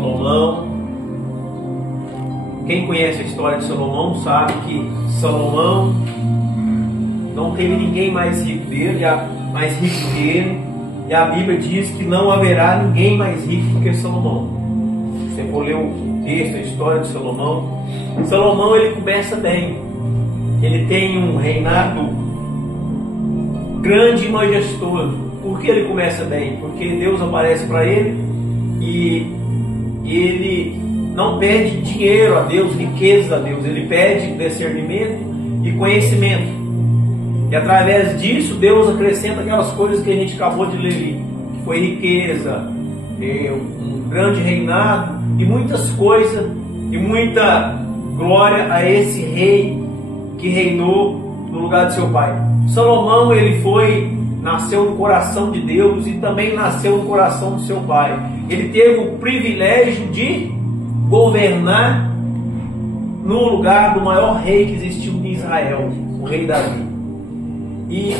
Salomão. Quem conhece a história de Salomão sabe que Salomão não teve ninguém mais rico dele, mais rico que ele, e a Bíblia diz que não haverá ninguém mais rico do que Salomão. Você for ler o texto, a história de Salomão, Salomão ele começa bem, ele tem um reinado grande e majestoso. Por que ele começa bem? Porque Deus aparece para ele e ele não pede dinheiro a Deus, riqueza a Deus, ele pede discernimento e conhecimento. E através disso Deus acrescenta aquelas coisas que a gente acabou de ler ali, que foi riqueza, um grande reinado e muitas coisas e muita glória a esse rei que reinou no lugar de seu pai. Salomão ele nasceu no coração de Deus e também nasceu no coração do seu pai. Ele teve o privilégio de governar no lugar do maior rei que existiu em Israel, o rei Davi. E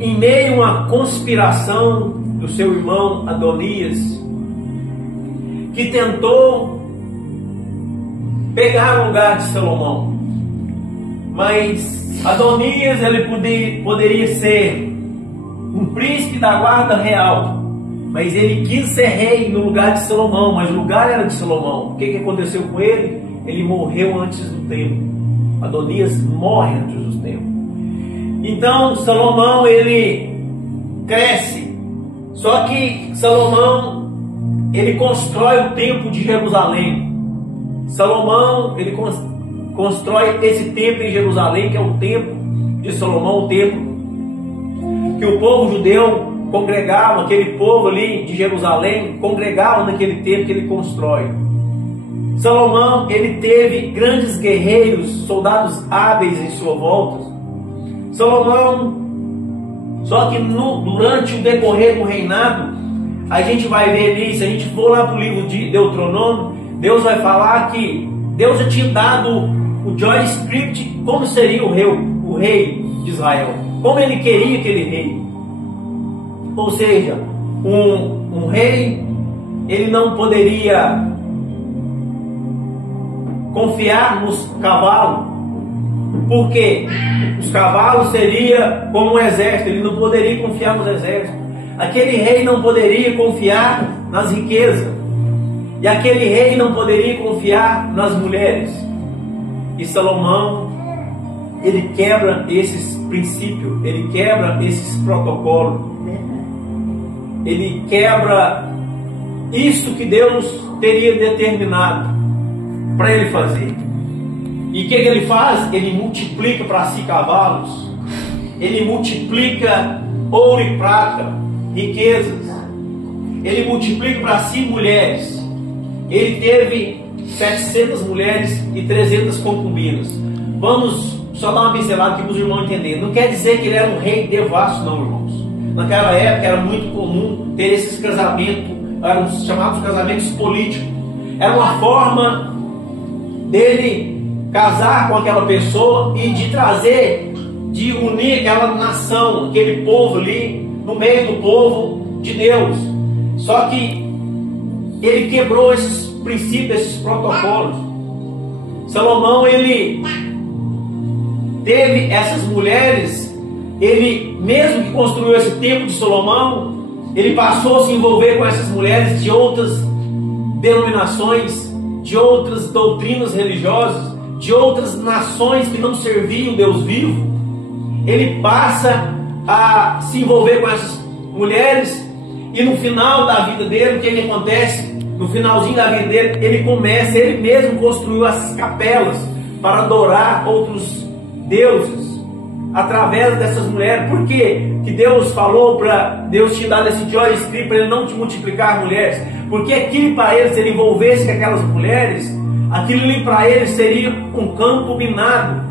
em meio a uma conspiração do seu irmão Adonias, que tentou pegar o lugar de Salomão, mas Adonias ele poderia ser um príncipe da guarda real, mas ele quis ser rei no lugar de Salomão, mas o lugar era de Salomão. O que aconteceu com ele? Ele morreu antes do tempo. Adonias morre antes do tempo. Então Salomão ele cresce, só que Salomão ele constrói o templo de Jerusalém. Salomão ele constrói esse templo em Jerusalém, que é o templo de Salomão, o templo que o povo judeu congregava, aquele povo ali de Jerusalém congregava naquele templo que ele constrói. Salomão ele teve grandes guerreiros, soldados hábeis em sua volta. Salomão, só que durante o decorrer do reinado, a gente vai ver ali, se a gente for lá para o livro de Deuteronômio, Deus vai falar que Deus já tinha dado o joy script, como seria o rei de Israel, como ele queria aquele rei. Ou seja, um rei, ele não poderia confiar nos cavalos, porque os cavalos seria como um exército, ele não poderia confiar nos exércitos. Aquele rei não poderia confiar nas riquezas, e aquele rei não poderia confiar nas mulheres. E Salomão, ele quebra esses princípios, ele quebra esses protocolos, ele quebra isso que Deus teria determinado para ele fazer. E o que ele faz? Ele multiplica para si cavalos, ele multiplica ouro e prata, riquezas, ele multiplica para si mulheres. Ele teve 700 mulheres e 300 concubinas. Vamos só dar uma pincelada aqui para os irmãos entenderem. Não quer dizer que ele era um rei devasso, não, irmãos. Naquela época era muito comum ter esses casamentos, eram chamados casamentos políticos. Era uma forma dele casar com aquela pessoa e de trazer, de unir aquela nação, aquele povo ali, no meio do povo de Deus. Só que ele quebrou esses princípios, esses protocolos. Salomão, ele teve essas mulheres, ele mesmo que construiu esse templo de Salomão, ele passou a se envolver com essas mulheres de outras denominações, de outras doutrinas religiosas, de outras nações que não serviam o Deus vivo. Ele passa a se envolver com essas mulheres, e no final da vida dele, o que acontece? No finalzinho da vida dele, ele mesmo construiu as capelas para adorar outros deuses através dessas mulheres. Por quê? Que Deus falou para Deus te dar esse joy script para ele não te multiplicar mulheres? Porque aquilo para ele, se ele envolvesse com aquelas mulheres, aquilo ali para ele seria um campo minado,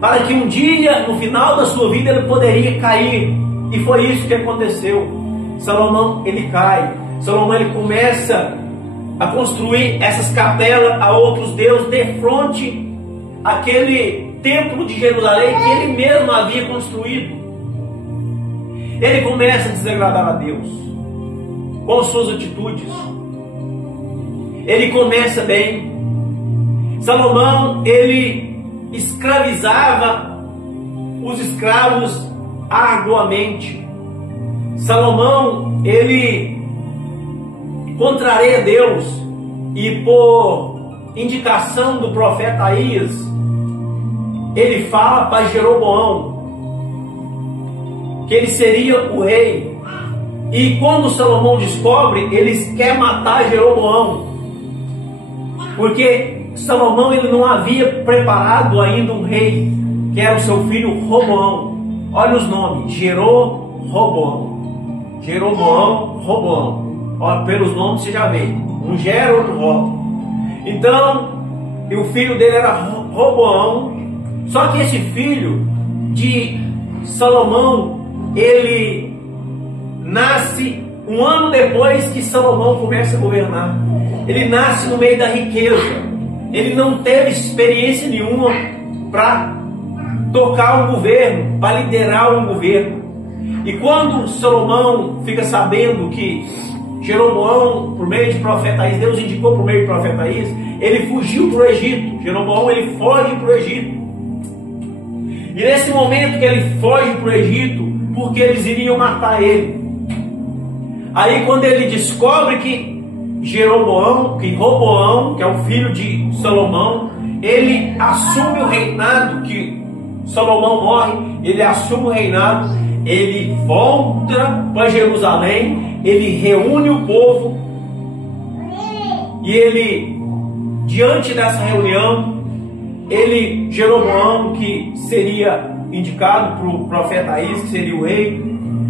para que um dia, no final da sua vida, ele poderia cair. E foi isso que aconteceu. Salomão, ele cai. Salomão, ele começa a construir essas capelas a outros deuses de frente àquele templo de Jerusalém que ele mesmo havia construído. Ele começa a desagradar a Deus com suas atitudes. ele começa bem. Salomão, ele escravizava os escravos arduamente. Salomão, ele contraria Deus, e por indicação do profeta Aías, ele fala para Jeroboão que ele seria o rei. E quando Salomão descobre, ele quer matar Jeroboão, porque Salomão, ele não havia preparado ainda um rei, que era o seu filho Roboão. Olha os nomes: Jeroboão, Roboão. Olha, pelos nomes você já vê, um gera, outro rouba. Então, e o filho dele era Roboão. Só que esse filho de Salomão, ele nasce um ano depois que Salomão começa a governar. Ele nasce no meio da riqueza. Ele não teve experiência nenhuma para tocar um governo, para liderar um governo. E quando Salomão fica sabendo que Jeroboão, por meio de profeta Aías, Deus indicou por meio de profeta Aías, ele fugiu para o Egito. Jeroboão, ele foge para o Egito. E nesse momento que ele foge para o Egito, porque eles iriam matar ele. Aí quando ele descobre que Roboão, que é o filho de Salomão, ele assume o reinado, que Salomão morre, ele assume o reinado, ele volta para Jerusalém, ele reúne o povo, e ele, diante dessa reunião, Jeroboão, que seria indicado para o profeta Aías, que seria o rei,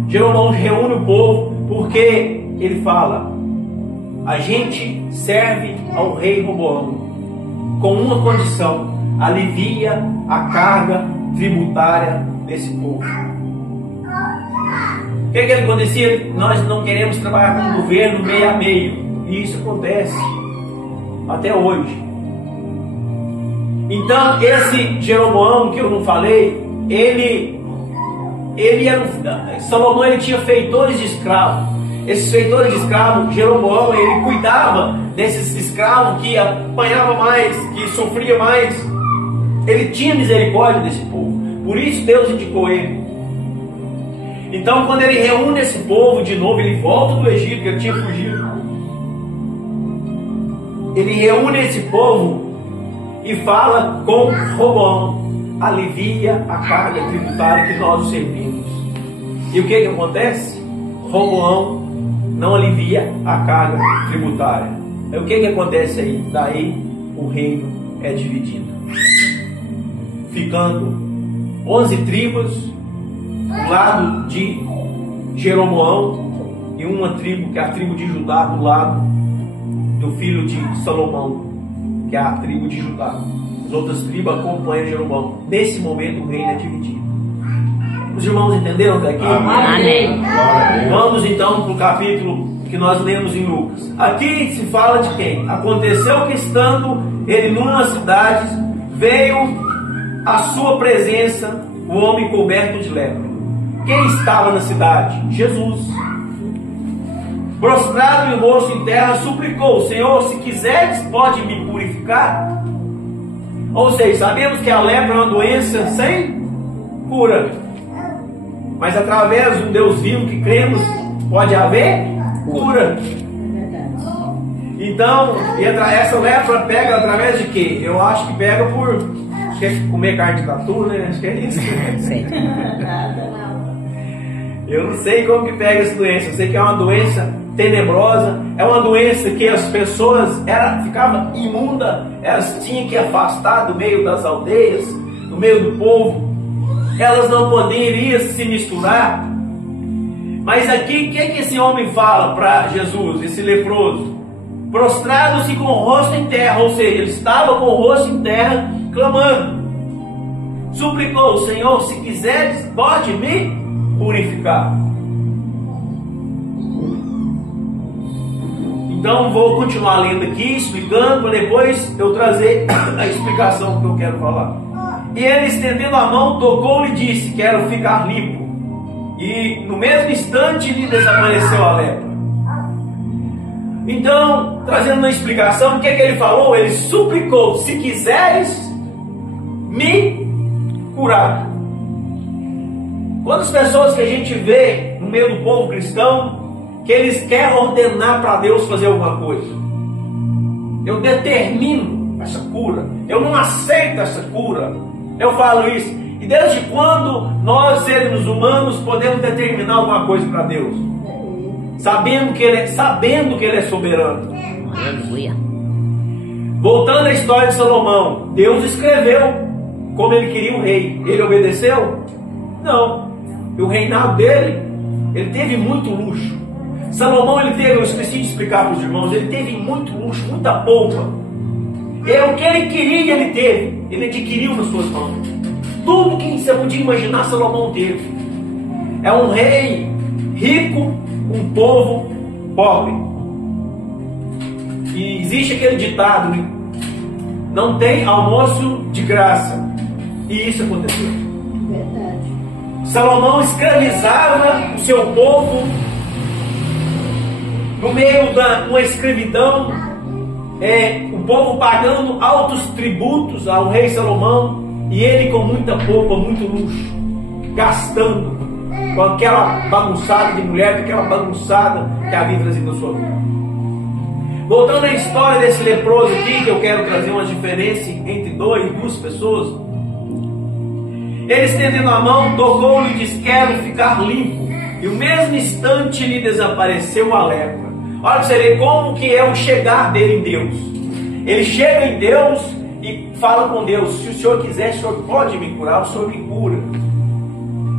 Jeroboão reúne o povo, porque ele fala: a gente serve ao rei Roboão com uma condição: alivia a carga tributária desse povo. O que ele acontecia? Nós não queremos trabalhar com o governo meio a meio, e isso acontece até hoje. Então esse Jeroboão que eu não falei, Salomão, ele tinha feitores de escravos. Esses feitores de escravos, Jeroboão, ele cuidava desses escravos que apanhavam mais, que sofria mais. Ele tinha misericórdia desse povo. Por isso Deus indicou ele. Então quando ele reúne esse povo de novo, ele volta do Egito, que ele tinha fugido. Ele reúne esse povo e fala com Roboão: alivia a carga tributária que nós servimos. E o que acontece? Roboão não alivia a carga tributária. Aí o que acontece aí? Daí o reino é dividido, ficando 11 tribos do lado de Jeroboão e uma tribo, que é a tribo de Judá, do lado do filho de Salomão, que é a tribo de Judá. As outras tribos acompanham Jeroboão. Nesse momento o reino é dividido. Os irmãos entenderam até aqui? Amém. Vamos então para o capítulo que nós lemos em Lucas. Aqui se fala de quem? Aconteceu que, estando ele numa cidade, veio à sua presença o homem coberto de lepra. Quem estava na cidade? Jesus. Prostrado e o rosto em terra, suplicou: Senhor, se quiseres, pode me purificar? Ou seja, sabemos que a lepra é uma doença sem cura, mas através do Deus vivo que cremos, pode haver cura. Então, essa lepra pega através de quê? Eu acho que pega por comer carne de tatu, né? Acho que é isso. Eu não sei como que pega essa doença. Eu sei que é uma doença tenebrosa, é uma doença que as pessoas ficavam imundas, elas tinham que afastar do meio das aldeias, do meio do povo. Elas não poderiam se misturar. Mas aqui, o que esse homem fala para Jesus, esse leproso? Prostrado-se com o rosto em terra, ou seja, ele estava com o rosto em terra, clamando. Suplicou: Senhor, se quiseres, pode me purificar. Então vou continuar lendo aqui, explicando, para depois eu trazer a explicação que eu quero falar. E ele, estendendo a mão, tocou-lhe e disse: quero ficar limpo. E no mesmo instante lhe desapareceu a lepra. Então, trazendo uma explicação, o que ele falou? Ele suplicou: se quiseres me curar. Quantas pessoas que a gente vê no meio do povo cristão que eles querem ordenar para Deus fazer alguma coisa? Eu determino essa cura, eu não aceito essa cura. Eu falo isso. E desde quando nós, seres humanos, podemos determinar alguma coisa para Deus? Sabendo que Ele é soberano. Aleluia. Voltando à história de Salomão, Deus escreveu como ele queria o rei. Ele obedeceu? Não. E o reinado dele, ele teve muito luxo. Salomão, ele teve, eu esqueci de explicar para os irmãos, ele teve muito luxo, muita polpa. E o que ele queria, ele teve. Ele adquiriu nas suas mãos. Tudo que você podia imaginar, Salomão teve. É um rei rico, um povo pobre. E existe aquele ditado, né? Não tem almoço de graça. E isso aconteceu. Verdade. Salomão escravizava o seu povo no meio de uma escravidão, o povo pagando altos tributos ao rei Salomão, e ele com muita polpa, muito luxo, gastando com aquela bagunçada de mulher, com aquela bagunçada que havia trazido na sua vida. Voltando à história desse leproso aqui, que eu quero trazer uma diferença entre duas pessoas. Ele, estendendo a mão, tocou-lhe e disse: quero ficar limpo. E o mesmo instante lhe desapareceu a lepra. Olha para você ver como que é o chegar dele em Deus. Ele chega em Deus e fala com Deus: se o Senhor quiser, o Senhor pode me curar, o Senhor me cura.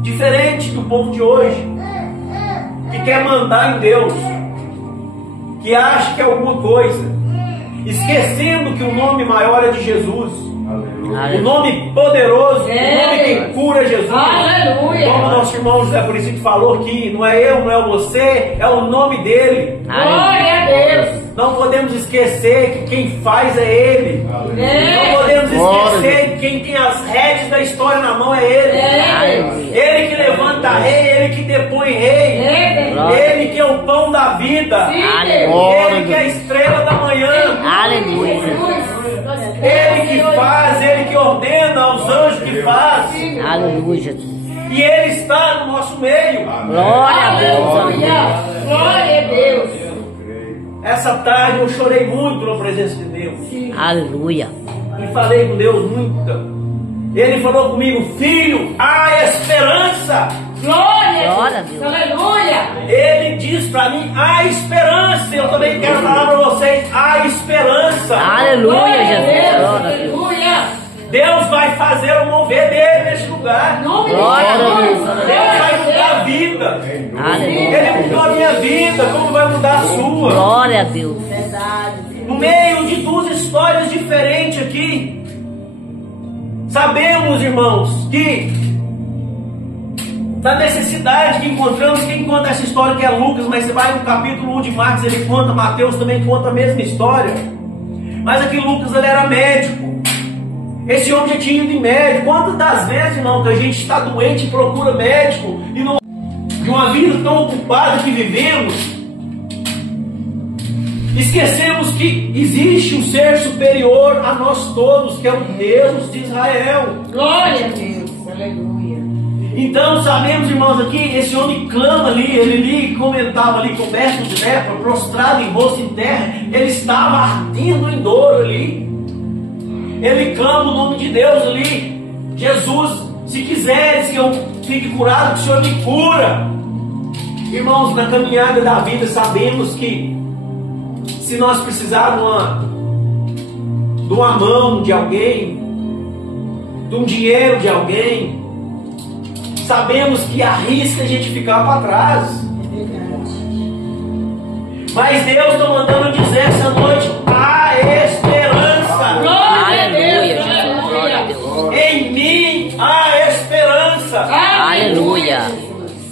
Diferente do povo de hoje, que quer mandar em Deus, que acha que é alguma coisa, esquecendo que o nome maior é de Jesus. O nome poderoso, o nome que cura Jesus. Aleluia. Como o nosso irmão José Puríssimo falou aqui, não é eu, não é você, é o nome dele. Glória a Deus. Não podemos esquecer que quem faz é Ele. Não podemos esquecer que quem tem as rédeas da história na mão é Ele. Ele que levanta rei, Ele que depõe rei. Ele que é o pão da vida. Ele que é a estrela da manhã. Aleluia. Ele que faz, Ele que ordena aos anjos que faz. Aleluia, Jesus. E Ele está no nosso meio. Glória a Deus. Glória a Deus. Essa tarde eu chorei muito na presença de Deus. Aleluia. E falei com Deus muito. Ele falou comigo: filho, há esperança. Glória a Deus. Aleluia. Ele diz para mim: há esperança. Eu também quero falar para vocês: há esperança. Aleluia, Jesus. Aleluia. Deus vai fazer o mover dele neste lugar. Glória a Deus. Deus vai mudar a vida. Aleluia. Ele mudou a minha vida, como vai mudar a sua? Glória a Deus. No meio de duas histórias diferentes aqui, sabemos, irmãos, que da necessidade que encontramos, quem conta essa história que é Lucas, mas você vai no capítulo 1 de Marcos, ele conta, Mateus também conta a mesma história. Mas aqui Lucas, ele era médico. Esse homem já tinha ido em médico. Quantas das vezes, irmão, que a gente está doente e procura médico, e não, de uma vida tão ocupada que vivemos, esquecemos que existe um ser superior a nós todos, que é o Deus de Israel. Glória a Deus. Aleluia. Então sabemos, irmãos, aqui, esse homem clama ali, ele ali comentava ali, coberto de lepra, prostrado em rosto em terra, ele estava ardendo em dor ali. Ele clama o nome de Deus ali: Jesus, se quiseres que eu fique curado, que o Senhor me cura. Irmãos, na caminhada da vida sabemos que se nós precisarmos de uma mão de alguém, de um dinheiro de alguém, sabemos que arrisca a gente ficar para trás. Mas Deus está mandando dizer essa noite: há esperança. Aleluia, Jesus. Glória a Deus. Em mim há esperança. Aleluia.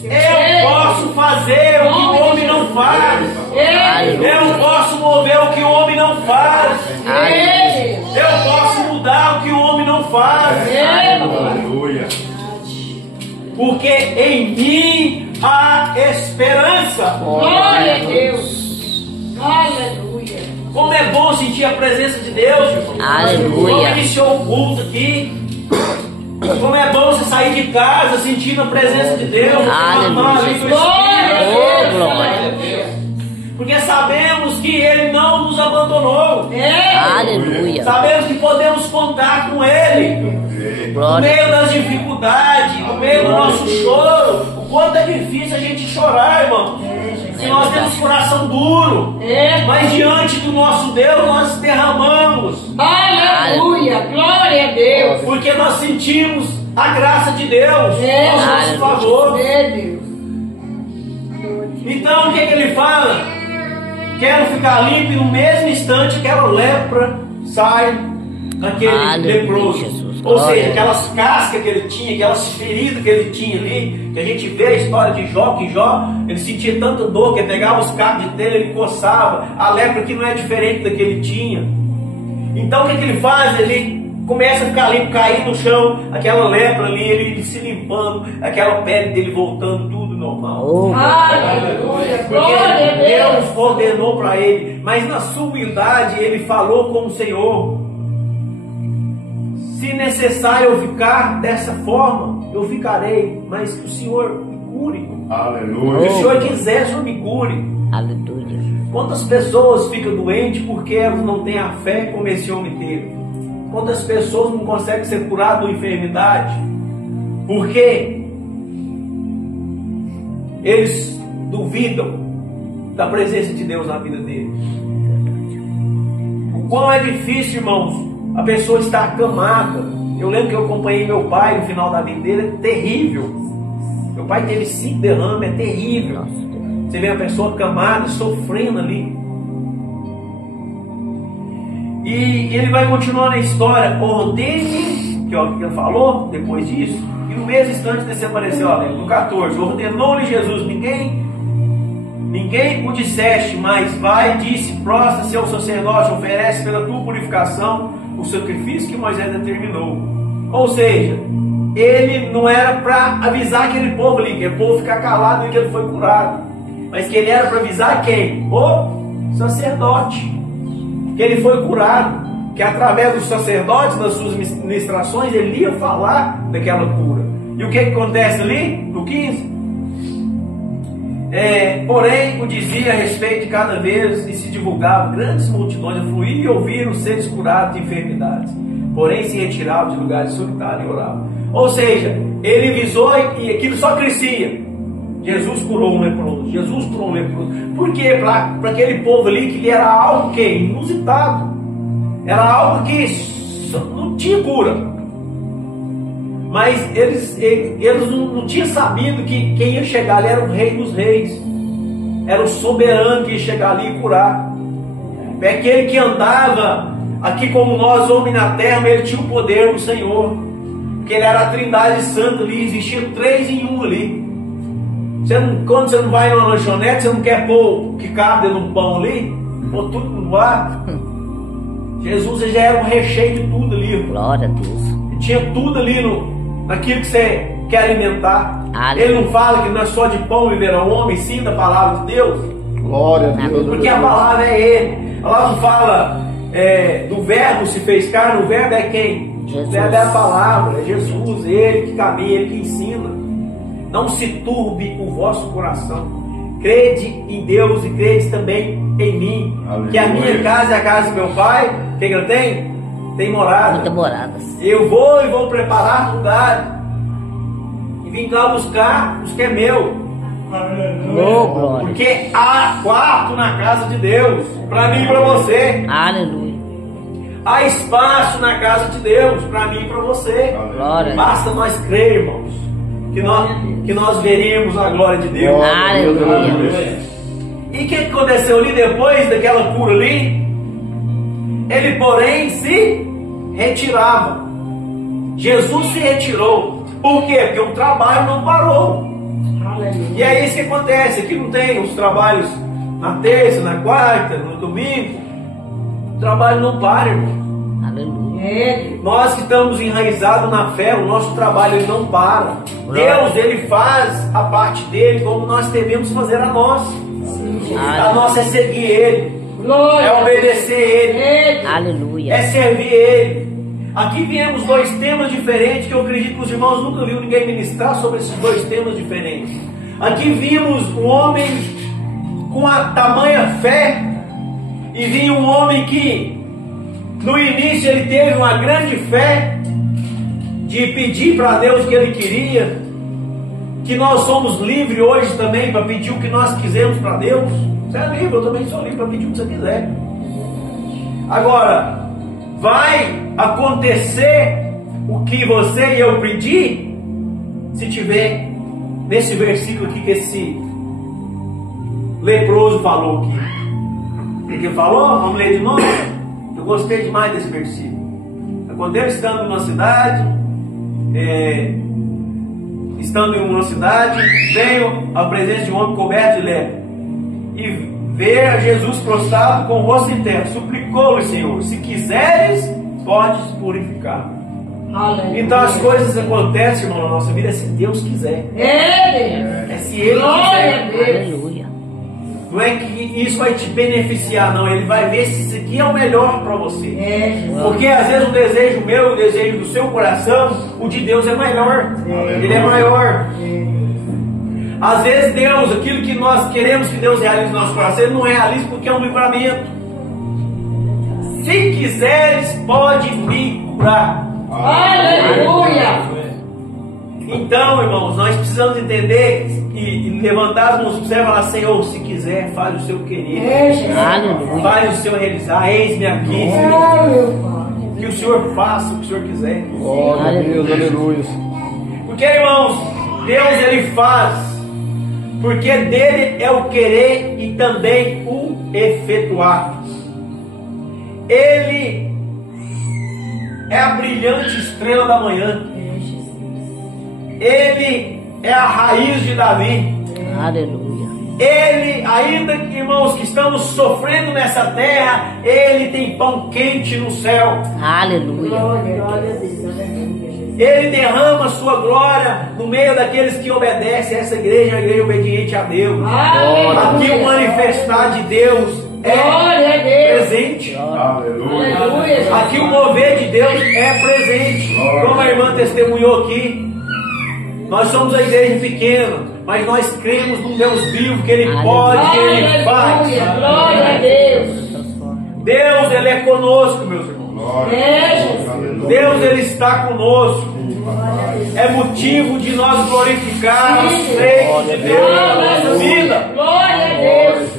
Eu posso fazer o que o homem não faz. Eu posso mover o que o homem não faz. Eu posso mudar o que o homem não faz. Aleluia. Porque em mim há esperança. Glória a Deus. Aleluia. Como é bom sentir a presença de Deus, irmão. Aleluia. Como iniciou o culto aqui. Como é bom você sair de casa sentindo a presença de Deus. Aleluia. Oh, glória. Porque sabemos que Ele não nos abandonou. Aleluia. Sabemos que podemos contar com Ele. No Glória. meio das dificuldades, no meio do nosso choro. O quanto é difícil a gente chorar, irmão. E nós temos coração duro. Mas diante do nosso Deus nós derramamos. Aleluia. Glória a Deus. Porque nós sentimos a graça de Deus ao nosso favor. Então o que ele fala? Quero ficar limpo e no mesmo instante aquela lepra sai daquele leproso. Jesus. Ou seja, Glória. aquelas cascas que ele tinha, aquelas feridas que ele tinha ali, que a gente vê a história de Jó, que Jó, ele sentia tanta dor que ele pegava os cabos de telha, ele coçava. A lepra que não é diferente da que ele tinha. Então o que ele faz? Ele começa a ficar limpo, cair no chão, aquela lepra ali, ele se limpando, aquela pele dele voltando, tudo normal. Oh, Aleluia. Porque Glória a Deus. Deus ordenou para ele, mas na sua humildade ele falou com o Senhor: se necessário eu ficar dessa forma, eu ficarei, mas que o Senhor me cure. Se Aleluia. o Senhor quiser, o Senhor me cure. aleluia. Quantas pessoas ficam doentes porque elas não têm a fé como esse homem teve? Quantas pessoas não conseguem ser curadas de enfermidade? Porque eles duvidam da presença de Deus na vida deles. O quão é difícil, irmãos, a pessoa está acamada. Eu lembro que eu acompanhei meu pai no final da vida dele, é terrível. Meu pai teve 5 derrames, é terrível. Você vê a pessoa acamada, sofrendo ali. E ele vai continuando a história. Ordene, que ele falou depois disso, e no mesmo instante desse apareceu, olha, no 14, ordenou-lhe Jesus: ninguém o disseste, mas vai, disse, prostra-se ao sacerdote, oferece pela tua purificação o sacrifício que Moisés determinou. Ou seja, ele não era para avisar aquele povo ali, que o povo ficar calado e que ele foi curado, mas que ele era para avisar quem? O sacerdote, que ele foi curado, que através dos sacerdotes, nas suas ministrações, ele ia falar daquela cura. E o que acontece ali? No 15? Porém, o dizia a respeito de cada vez e se divulgava, grandes multidões afluíam e ouviram seres curados de enfermidades. Porém, se retiravam de lugares solitários e oravam. Ou seja, ele visou e aquilo só crescia. Jesus curou um leproso. Jesus curou um leproso. Por quê? Para aquele povo ali que era algo que inusitado. Era algo que não tinha cura. Mas eles não tinham sabido que quem ia chegar ali era o Rei dos Reis. Era o soberano que ia chegar ali e curar. É aquele que andava aqui como nós, homens na terra, mas ele tinha o poder do Senhor. Porque ele era a Trindade Santa ali, existia 3 em 1 ali. Quando você não vai numa lanchonete, você não quer pôr o que cabe dentro de um pão ali, pôr tudo no ar. Jesus já era o recheio de tudo ali. Glória a Deus. Ele tinha tudo ali naquilo que você quer alimentar. Aleluia. Ele não fala que não é só de pão viverá o homem, sim da palavra de Deus. Glória a Deus. Porque a palavra é Ele. A palavra fala do verbo se fez carne. O verbo é quem? Jesus. O verbo é a palavra, é Jesus. Ele que caminha, Ele que ensina. Não se turbe o vosso coração. Crede em Deus e crede também em mim. Aleluia. Que a minha casa é a casa do meu pai. O que ele tem? Tem morada. Muitas moradas. Eu vou preparar lugar. E vim cá buscar os que é meu. Oh, glória. Porque há quarto na casa de Deus. Para mim e para você. Aleluia. Há espaço na casa de Deus. Para mim e para você. Glória. Basta nós crer, irmãos. Que nós veremos a glória de Deus. Aleluia. E o que aconteceu ali depois daquela cura ali? Ele, porém, se retirava. Jesus se retirou. Por quê? Porque o trabalho não parou. E é isso que acontece. Aqui não tem os trabalhos na terça, na quarta, no domingo. O trabalho não para, irmão. Aleluia. Nós que estamos enraizados na fé, o nosso trabalho ele não para. Deus, ele faz a parte dele como nós devemos fazer a nossa. A nossa é seguir Ele, Glória. é obedecer Ele, Aleluia. é servir Ele. Aqui viemos dois temas diferentes que eu acredito que os irmãos nunca viram ninguém ministrar sobre esses dois temas diferentes. Aqui vimos um homem com a tamanha fé e vinha um homem que no início ele teve uma grande fé de pedir para Deus o que ele queria, que nós somos livres hoje também para pedir o que nós quisermos para Deus. Você é livre, eu também sou livre para pedir o que você quiser. Agora, vai acontecer o que você e eu pedir se tiver nesse versículo aqui que esse leproso falou aqui. O que ele falou? Vamos ler de novo? Eu gostei demais desse versículo. Aconteceu estando numa cidade, veio à presença de um homem coberto de lepra e ver a Jesus prostrado com o rosto em terra. Suplicou-lhe, Senhor, se quiseres, podes purificar. Aleluia. Então as coisas acontecem, irmão, na nossa vida se Deus quiser. Ele. É se Ele Glória a quiser. Deus. Aleluia. Não é que isso vai te beneficiar, não. Ele vai ver se isso aqui é o melhor para você. Porque às vezes o desejo meu, o desejo do seu coração, o de Deus é melhor. Ele é maior. Às vezes Deus, aquilo que nós queremos que Deus realize no nosso coração, Ele não realiza porque é um livramento. Se quiseres, pode me curar. Aleluia. Então, irmãos, nós precisamos entender e levantar as mãos para você e falar: Senhor, se quiser, faz o seu querer, Aleluia. faz o seu realizar. Eis-me aqui, Senhor. Que o Senhor faça o que o Senhor quiser. Glória a Deus, aleluia. Porque, irmãos, Deus Ele faz, porque dele é o querer e também o efetuar. Ele é a brilhante estrela da manhã. Ele é a raiz de Davi. Aleluia. Ele, ainda que, irmãos, que estamos sofrendo nessa terra, Ele tem pão quente no céu. Aleluia. Glória a Deus. Ele derrama sua glória no meio daqueles que obedecem. Essa igreja é a igreja obediente a Deus. Aqui o manifestar de Deus Glória a Deus. presente. Aleluia. Aleluia. Aqui o mover de Deus é presente. Como a irmã testemunhou aqui, nós somos a igreja pequena, mas nós cremos num Deus vivo, que Ele pode, que Ele faz. Aleluia. Glória a Deus. Deus, Ele é conosco, meus irmãos. Deus, Ele está conosco. É motivo de nós glorificarmos o feito de Deus na nossa vida. Glória a Deus.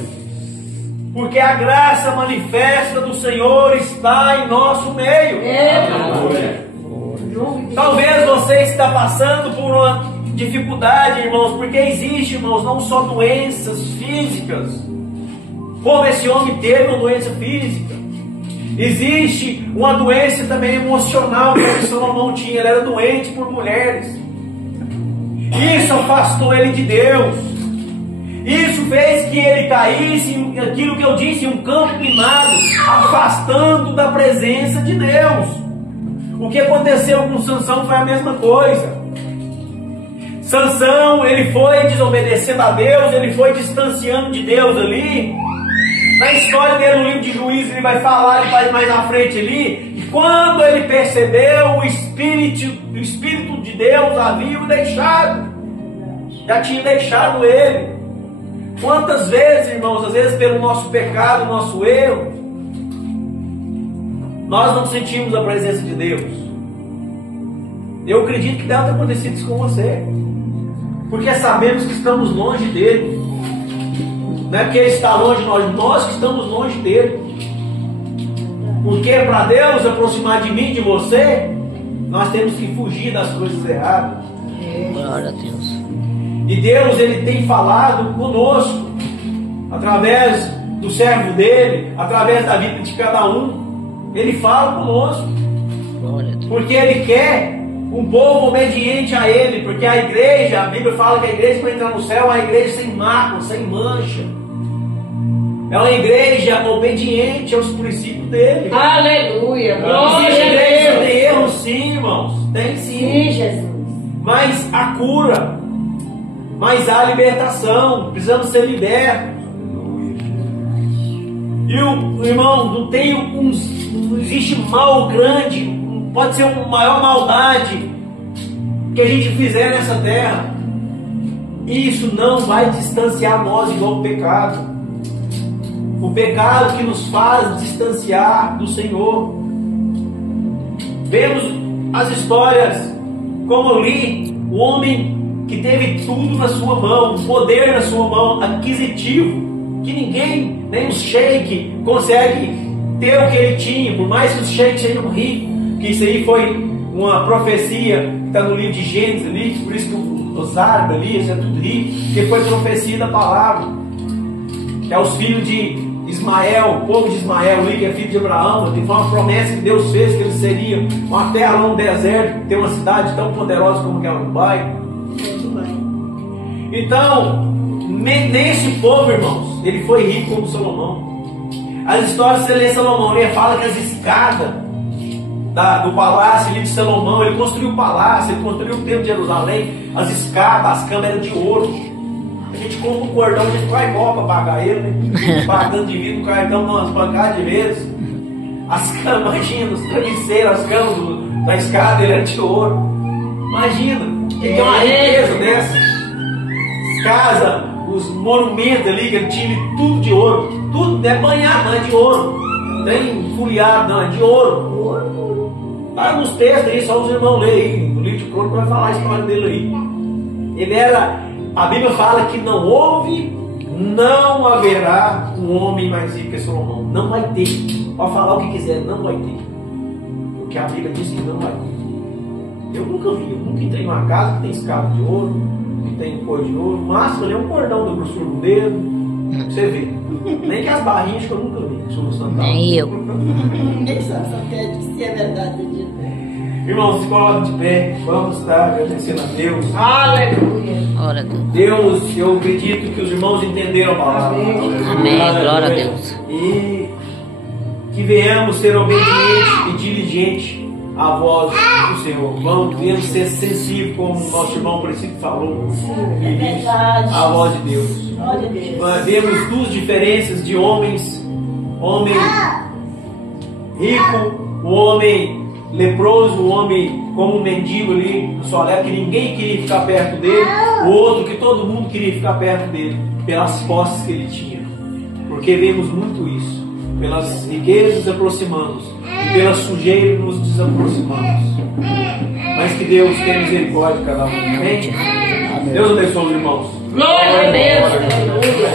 Porque a graça manifesta do Senhor está em nosso meio. Talvez você está passando por uma dificuldade, irmãos, porque existe, irmãos, não só doenças físicas, como esse homem teve uma doença física. Existe uma doença também emocional que o Salomão tinha. Ele era doente por mulheres. Isso afastou ele de Deus. Isso fez que ele caísse em aquilo que eu disse, em um campo minado, afastando da presença de Deus. O que aconteceu com Sansão foi a mesma coisa. Sansão, ele foi desobedecendo a Deus, ele foi distanciando de Deus ali. Na história dele, no livro de Juízes, ele vai falar, ele vai mais na frente ali, e quando ele percebeu, o Espírito de Deus havia o deixado. Já tinha deixado ele. Quantas vezes, irmãos, às vezes pelo nosso pecado, nosso erro, nós não sentimos a presença de Deus. Eu acredito que deve ter acontecido isso com você, porque sabemos que estamos longe dele. Não é porque ele está longe de nós, nós que estamos longe dele. Porque para Deus aproximar de mim, de você, nós temos que fugir das coisas erradas. Glória a Deus. E Deus, Ele tem falado conosco, através do servo dele, através da vida de cada um. Ele fala conosco, Glória a Deus. porque Ele quer um povo obediente a Ele. Porque a igreja, a Bíblia fala que a igreja para entrar no céu é uma igreja sem mácula, sem mancha. É uma igreja obediente aos princípios dele. Aleluia. Existe Glória a igreja, Deus. tem erros sim, irmãos. Tem sim. Sim, Jesus. Mas há cura, mas há libertação. Precisamos ser libertos. E o irmão, não existe mal grande, pode ser uma maior maldade que a gente fizer nessa terra. Isso não vai distanciar nós igual o pecado. O pecado que nos faz distanciar do Senhor. Vemos as histórias, como eu li, o homem que teve tudo na sua mão, poder na sua mão, aquisitivo, que ninguém, nem os sheiks, consegue ter o que ele tinha, por mais que os sheiks sejam ricos, que isso aí foi uma profecia que está no livro de Gênesis ali, por isso que os árabes ali, isso é tudo rico, que foi profecia da palavra, que é os filhos de Ismael, o povo de Ismael ali, que é filho de Abraão, que foi uma promessa que Deus fez, que eles seriam uma terra lá no deserto, ter uma cidade tão poderosa como que é Dubai. Então, nesse povo, irmãos, ele foi rico como Salomão. As histórias, você lê Salomão, ele fala que as escadas do palácio ali de Salomão, ele construiu o palácio, ele construiu o templo de Jerusalém, as escadas, as camas eram de ouro. A gente compra um cordão, a gente vai embora para pagar ele, né? Pagando de vida no cartão, umas pancadas de vezes. As camas, imagina, os travesseiros, as camas da escada, ele era de ouro. Imagina, ele tem uma riqueza dessa. Casa, os monumentos ali que ele tinha, tudo de ouro. Tudo, não é banhado, não é de ouro. Não tem foliado, não, é de ouro. Tá nos textos aí, só os irmãos lêem aí. O livro de Crônicas vai falar a história dele aí. Ele era, a Bíblia fala que não haverá um homem mais rico que Salomão. Não vai ter. Pode falar o que quiser, não vai ter. Porque a Bíblia diz que não vai ter. Eu nunca entrei numa casa que tem escada de ouro, que tem cor de ouro. O máximo ali é um cordão da grossura do dedo. Você vê. Nem que as barrinhas que eu nunca vi. Nem eu. Ninguém sabe, só quer se é verdade. Irmãos, se coloquem de pé. Vamos estar agradecendo a Deus. Aleluia. Glória a Deus. Deus, eu acredito que os irmãos entenderam a palavra. Amém. Glória a Deus. E que venhamos ser obedientes e diligentes à voz do Senhor. Vamos ser sensíveis, como o nosso irmão Preciso falou. É verdade. A voz de Deus. Glória a Deus. Vemos duas diferenças de homens. Homem rico, o homem leproso, o homem como um mendigo ali no solé, que ninguém queria ficar perto dele. O outro que todo mundo queria ficar perto dele, pelas posses que ele tinha. Porque vemos muito isso. Pelas riquezas nos aproximamos, e pela sujeira nos desaproximamos. Mas que Deus tenha misericórdia de cada um. Amém? Deus abençoe os irmãos. Glória a Deus. Aleluia.